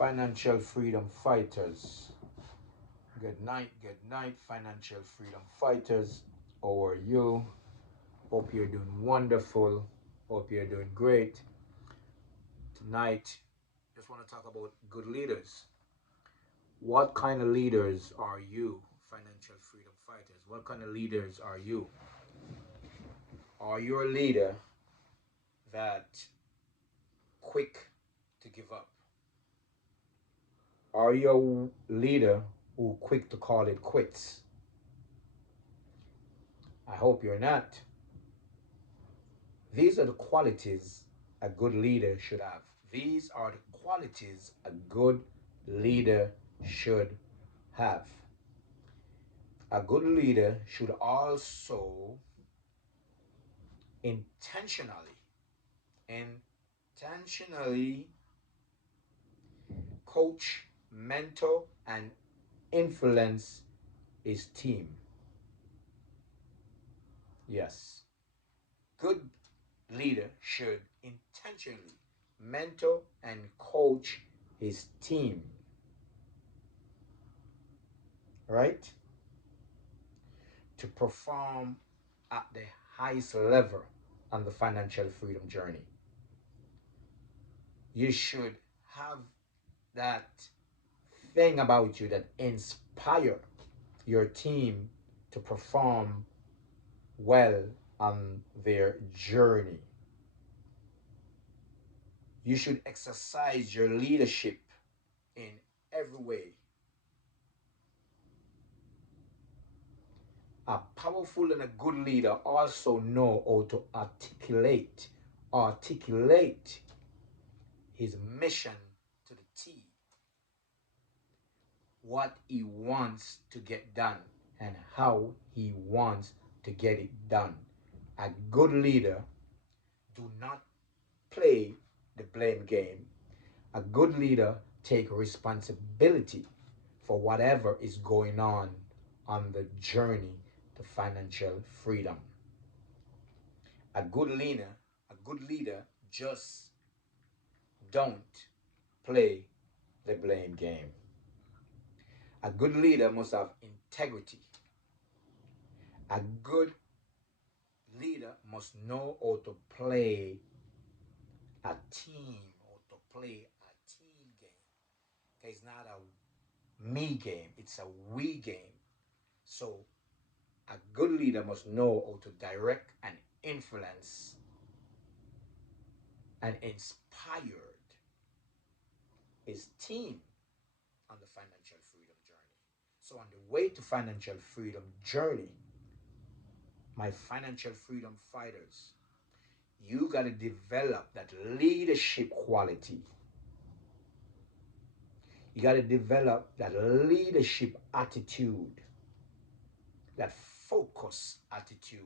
Financial freedom fighters. Good night, financial freedom fighters. How are you? Hope you're doing wonderful. Hope you're doing great. Tonight, just want to talk about good leaders. What kind of leaders are you, financial freedom fighters? What kind of leaders are you? Are you a leader that quick to give up? Are you a leader who quick to call it quits? I hope you're not. These are the qualities a good leader should have. These are the qualities a good leader should have. A good leader should also intentionally, intentionally coach, mentor, and influence his team. Yes, good leader should intentionally mentor and coach his team, right? To perform at the highest level on the financial freedom journey. You should have that thing about you that inspire your team to perform well on their journey. You should exercise your leadership in every way. A powerful and a good leader also know how to articulate his mission to the T, what he wants to get done and how he wants to get it done. A good leader do not play the blame game. A good leader take responsibility for whatever is going on the journey to financial freedom. A good leader just don't play the blame game. A good leader must have integrity. A good leader must know how to play a team or to play a team game. It's not a me game, it's a we game. So a good leader must know how to direct and influence and inspire his team on the financial freedom journey. So on the way to financial freedom journey, my financial freedom fighters, you got to develop that leadership quality. You got to develop that leadership attitude, that focus attitude.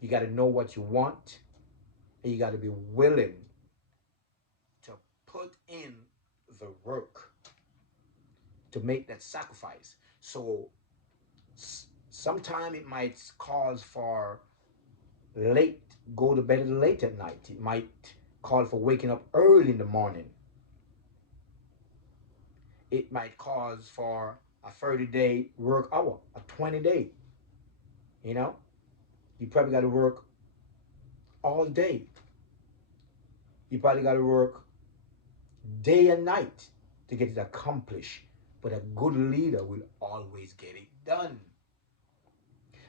You got to know what you want, and you got to be willing to put in the work to make that sacrifice. So sometimes it might cause for late, go to bed late at night. It might call for waking up early in the morning. It might cause for a 30-day work hour, a 20-day. You know, you probably got to work all day. You probably got to work day and night to get it accomplished. But a good leader will always get it done.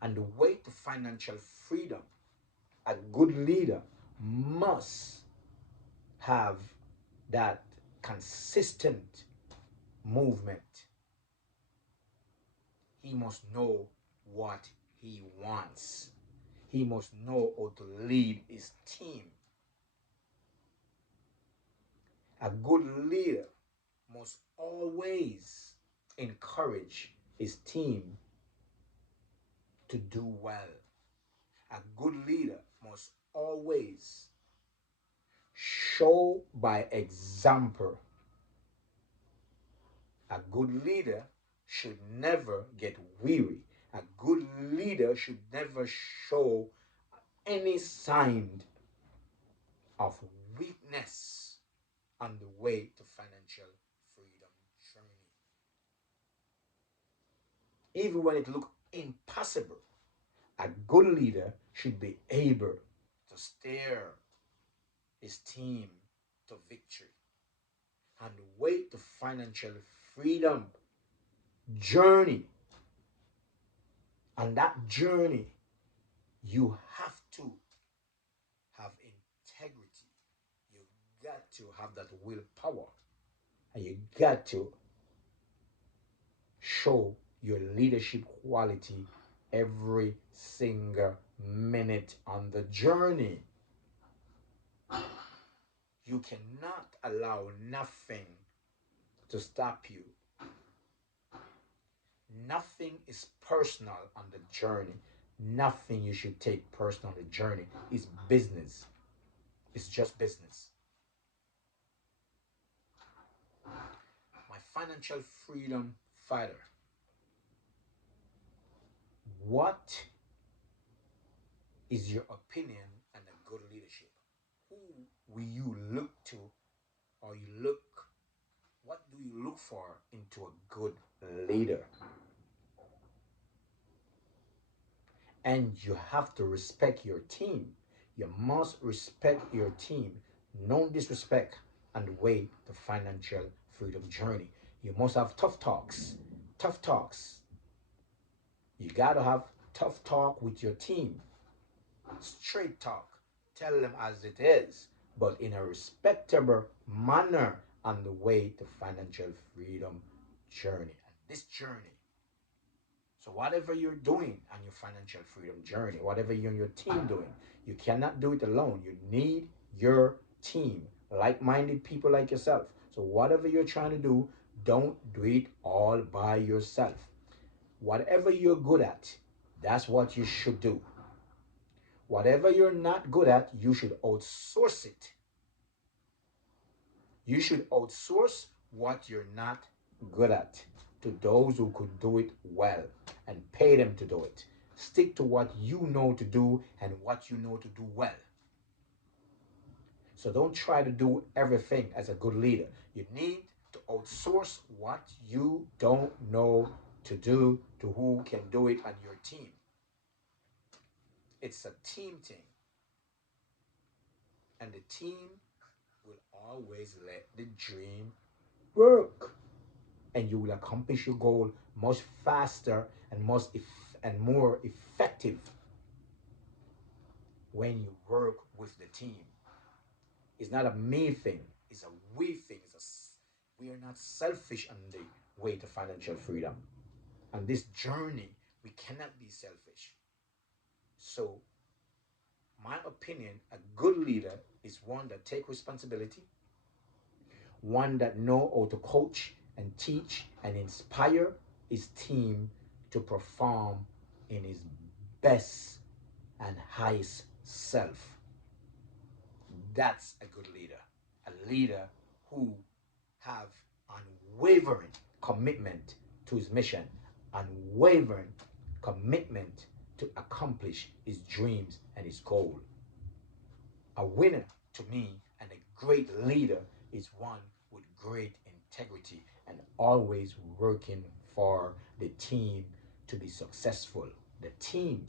And the way to financial freedom, a good leader must have that consistent movement. He must know what he wants. He must know how to lead his team. A good leader must always encourage his team to do well. A good leader must always show by example. A good leader should never get weary. A good leader should never show any sign of weakness. on the way to financial freedom journey. Even when it looks impossible, a good leader should be able to steer his team to victory on the way to financial freedom journey. On that journey, you have to have integrity. You got to have that willpower. And you got to show your leadership quality every single minute on the journey. You cannot allow nothing to stop you. Nothing is personal on the journey. Nothing you should take personal on the journey. It's business. It's just business. My financial freedom fighter. What is your opinion on a good leadership? Who will you look to, or what do you look for into a good leader? And you have to respect your team. You must respect your team. No disrespect on the way to financial freedom journey. You must have tough talks. Tough talks. You gotta have tough talk with your team. Straight talk. Tell them as it is, but in a respectable manner on the way to financial freedom journey. And this journey, so whatever you're doing on your financial freedom journey, whatever you and your team doing, you cannot do it alone. You need your team, like-minded people like yourself. So whatever you're trying to do, don't do it all by yourself. Whatever you're good at, that's what you should do. Whatever you're not good at, you should outsource it. You should outsource what you're not good at to those who could do it well and pay them to do it. Stick to what you know to do and what you know to do well. So don't try to do everything as a good leader. You need to outsource what you don't know to do to who can do it on your team. It's a team thing. And the team will always let the dream work. And you will accomplish your goal much faster and and more effective when you work with the team. It's not a me thing, it's a we thing. We are not selfish on the way to financial freedom. On this journey, we cannot be selfish. So, my opinion, a good leader is one that take responsibility, one that know how to coach and teach and inspire his team to perform in his best and highest self. That's a good leader. A leader who have unwavering commitment to his mission, unwavering commitment to accomplish his dreams and his goal. A winner to me and a great leader is one with great integrity and always working for the team to be successful. The team.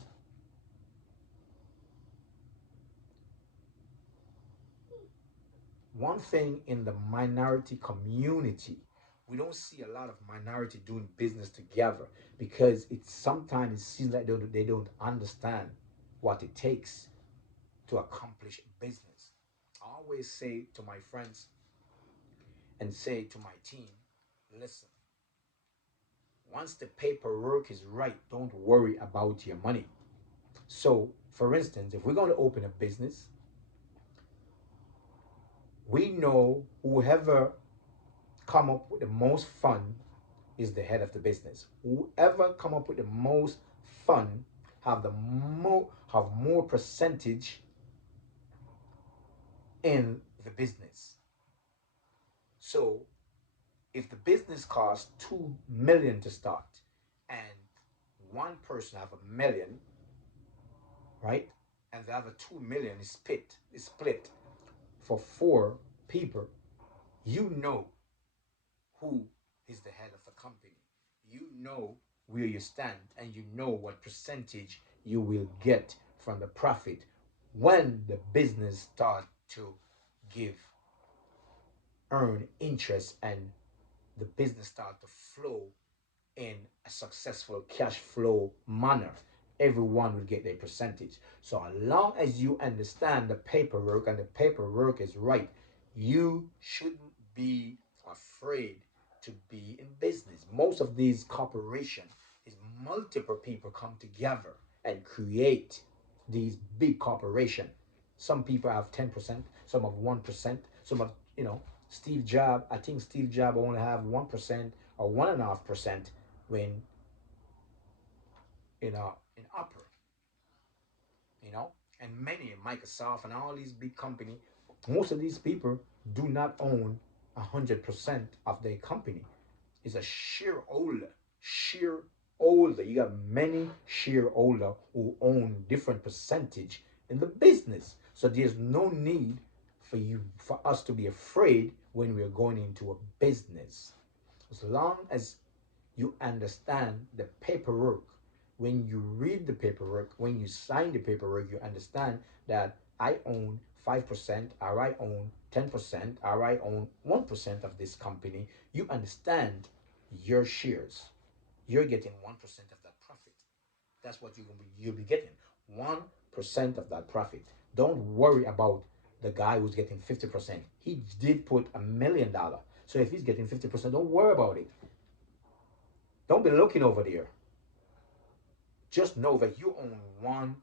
One thing in the minority community, we don't see a lot of minority doing business together because sometimes it seems like they don't understand what it takes to accomplish business. I always say to my friends and say to my team, listen, once the paperwork is right, don't worry about your money. So, for instance, if we're going to open a business, we know whoever come up with the most fun is the head of the business. Whoever come up with the most fun have more percentage in the business. So if the business costs 2 million to start and one person have 1 million, right? And the other 2 million is split for 4 people. You know who is the head of the company. You know where you stand, and you know what percentage you will get from the profit when the business start to give earn interest, and the business start to flow in a successful cash flow manner. Everyone will get their percentage. So as long as you understand the paperwork and the paperwork is right, you shouldn't be afraid to be in business. Most of these corporations is multiple people come together and create these big corporations. Some people have 10%, some have 1%, some have, Steve Jobs. I think Steve Jobs only have 1% or 1.5% when in upper, you know, and many Microsoft and all these big companies, most of these people do not own 100% of their company. It's a shareholder. You got many shareholder who own different percentage in the business. So there's no need for us to be afraid when we're going into a business. As long as you understand the paperwork, when you read the paperwork, when you sign the paperwork, you understand that I own 5%, or I own 10%, or I own 1% of this company. You understand your shares. You're getting 1% of that profit. That's what you'll be getting. 1% of that profit. Don't worry about the guy who's getting 50%. He did put $1 million. So if he's getting 50%, don't worry about it. Don't be looking over there. Just know that you own 1%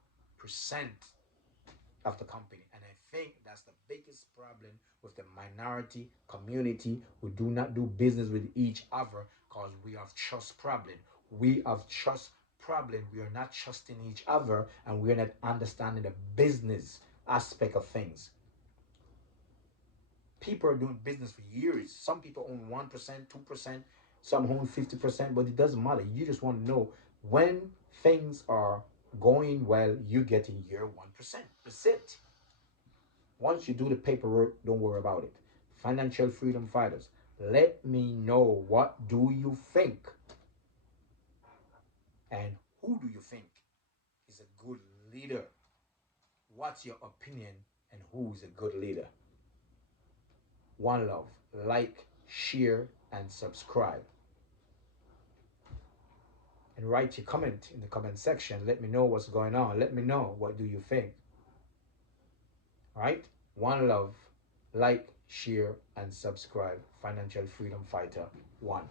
of the company. And I think that's the biggest problem with the minority community. We do not do business with each other because we have trust problem. We have trust problem. We are not trusting each other, and we're not understanding the business aspect of things. People are doing business for years. Some people own 1%, 2%, some own 50%, but it doesn't matter. You just want to know when things are going well, you're getting your 1%. That's it. Once you do the paperwork, don't worry about it. Financial freedom fighters, let me know, what do you think? And who do you think is a good leader? What's your opinion, and who is a good leader? One love. Like, share, and subscribe. And write your comment in the comment section. Let me know what's going on. Let me know, what do you think? All right? One love. Like, share, and subscribe. Financial Freedom Fighter 1.